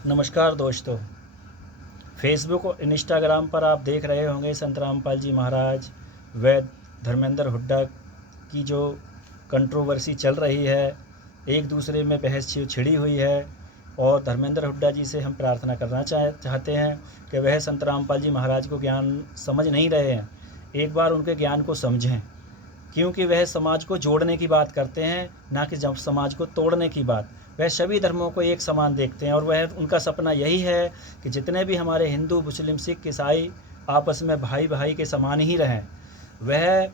नमस्कार दोस्तों। फेसबुक और इंस्टाग्राम पर आप देख रहे होंगे संत रामपाल जी महाराज व धर्मेंद्र हुड्डा की जो कंट्रोवर्सी चल रही है, एक दूसरे में बहस छिड़ी हुई है। और धर्मेंद्र हुड्डा जी से हम प्रार्थना करना चाहते हैं कि वह संत रामपाल जी महाराज को ज्ञान समझ नहीं रहे हैं, एक बार उनके ज्ञान को समझें, क्योंकि वह समाज को जोड़ने की बात करते हैं, ना कि जब समाज को तोड़ने की बात। वह सभी धर्मों को एक समान देखते हैं और वह उनका सपना यही है कि जितने भी हमारे हिंदू, मुस्लिम, सिख, ईसाई आपस में भाई भाई के समान ही रहें। वह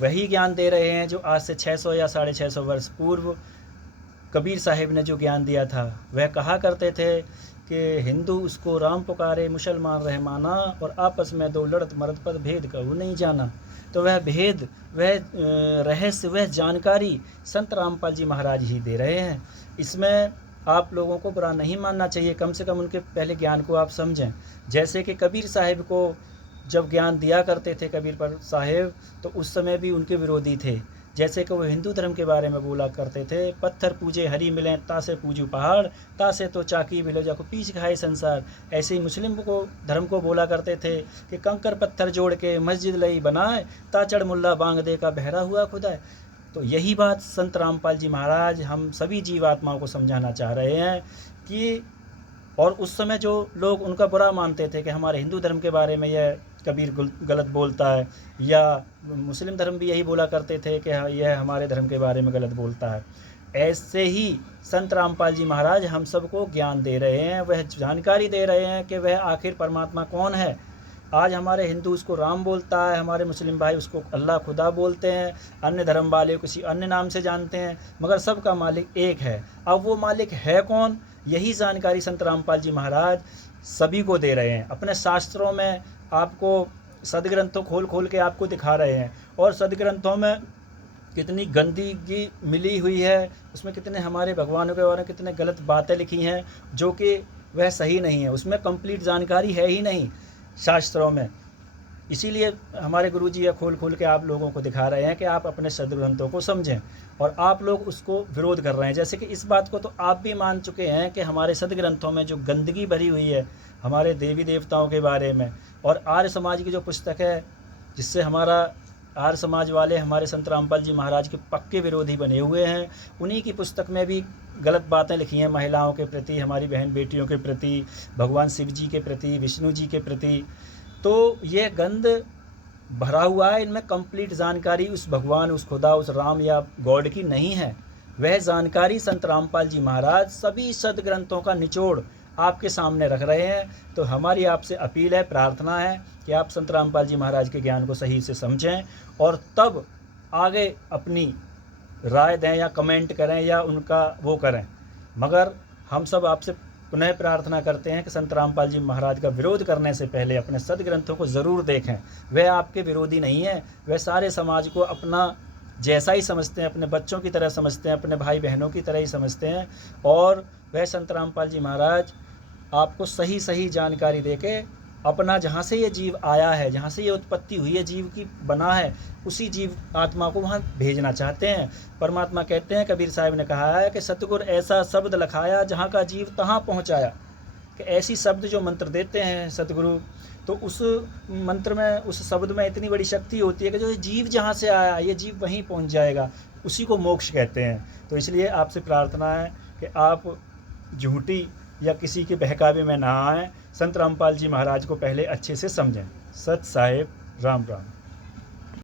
वही ज्ञान दे रहे हैं जो आज से 600 या 650 वर्ष पूर्व कबीर साहिब ने जो ज्ञान दिया था। वह कहा करते थे कि हिंदू उसको राम पुकारे, मुसलमान रहमाना, और आपस में दो लड़त मरद पर भेद कहूँ नहीं जाना। तो वह भेद, वह रहस्य, वह जानकारी संत रामपाल जी महाराज ही दे रहे हैं। इसमें आप लोगों को बुरा नहीं मानना चाहिए, कम से कम उनके पहले ज्ञान को आप समझें। जैसे कि कबीर साहिब को जब ज्ञान दिया करते थे कबीर पर साहिब, तो उस समय भी उनके विरोधी थे। जैसे कि वो हिंदू धर्म के बारे में बोला करते थे, पत्थर पूजे हरी मिलें तासे पूजू पहाड़, तासे तो चाकी मिलो जाको पीछ खाए संसार। ऐसे ही मुस्लिम को धर्म को बोला करते थे कि कंकर पत्थर जोड़ के मस्जिद लई बनाए, ताचड़ मुल्ला बांग दे का बहरा हुआ खुदा है। तो यही बात संत रामपाल जी महाराज हम सभी जीवात्माओं को समझाना चाह रहे हैं कि, और उस समय जो लोग उनका बुरा मानते थे कि हमारे हिंदू धर्म के बारे में यह कबीर गलत बोलता है, या मुस्लिम धर्म भी यही बोला करते थे कि यह हमारे धर्म के बारे में गलत बोलता है, ऐसे ही संत रामपाल जी महाराज हम सबको ज्ञान दे रहे हैं, वह जानकारी दे रहे हैं कि वह आखिर परमात्मा कौन है। आज हमारे हिंदू उसको राम बोलता है, हमारे मुस्लिम भाई उसको अल्लाह खुदा बोलते हैं, अन्य धर्म वाले किसी अन्य नाम से जानते हैं, मगर सबका मालिक एक है। अब वो मालिक है कौन, यही जानकारी संत रामपाल जी महाराज सभी को दे रहे हैं। अपने शास्त्रों में आपको सदग्रंथों खोल खोल के आपको दिखा रहे हैं, और सदग्रंथों में कितनी गंदगी मिली हुई है, उसमें कितने हमारे भगवानों के बारे में कितने गलत बातें लिखी हैं जो कि वह सही नहीं है, उसमें कंप्लीट जानकारी है ही नहीं शास्त्रों में। इसीलिए हमारे गुरुजी यह खोल खोल के आप लोगों को दिखा रहे हैं कि आप अपने सदग्रंथों को समझें, और आप लोग उसको विरोध कर रहे हैं। जैसे कि इस बात को तो आप भी मान चुके हैं कि हमारे सदग्रंथों में जो गंदगी भरी हुई है हमारे देवी देवताओं के बारे में, और आर्य समाज की जो पुस्तक है, जिससे हमारा आर्य समाज वाले हमारे संत रामपाल जी महाराज के पक्के विरोधी बने हुए हैं, उन्हीं की पुस्तक में भी गलत बातें लिखी हैं महिलाओं के प्रति, हमारी बहन बेटियों के प्रति, भगवान शिव जी के प्रति, विष्णु जी के प्रति। तो ये गंद भरा हुआ है, इनमें कंप्लीट जानकारी उस भगवान, उस खुदा, उस राम या गॉड की नहीं है। वह जानकारी संत रामपाल जी महाराज सभी सदग्रंथों का निचोड़ आपके सामने रख रहे हैं। तो हमारी आपसे अपील है, प्रार्थना है कि आप संत रामपाल जी महाराज के ज्ञान को सही से समझें, और तब आगे अपनी राय दें या कमेंट करें या उनका वो करें। मगर हम सब आपसे पुनः प्रार्थना करते हैं कि संत रामपाल जी महाराज का विरोध करने से पहले अपने सदग्रंथों को ज़रूर देखें। वह आपके विरोधी नहीं है, वह सारे समाज को अपना जैसा ही समझते हैं, अपने बच्चों की तरह समझते हैं, अपने भाई बहनों की तरह ही समझते हैं। और वह संत रामपाल जी महाराज आपको सही सही जानकारी देके अपना, जहाँ से ये जीव आया है, जहाँ से ये उत्पत्ति हुई है, जीव की बना है, उसी जीव आत्मा को वहाँ भेजना चाहते हैं। परमात्मा कहते हैं, कबीर साहिब ने कहा है कि सतगुर ऐसा शब्द लखाया जहाँ का जीव तहाँ पहुँचाया। कि ऐसी शब्द जो मंत्र देते हैं सतगुरु, तो उस मंत्र में, उस शब्द में इतनी बड़ी शक्ति होती है कि जो जीव जहाँ से आया ये जीव वहीं पहुँच जाएगा, उसी को मोक्ष कहते हैं। तो इसलिए आपसे प्रार्थना है कि आप झूठी या किसी के बहकावे में ना आएँ, संत रामपाल जी महाराज को पहले अच्छे से समझें। सत साहिब, राम राम।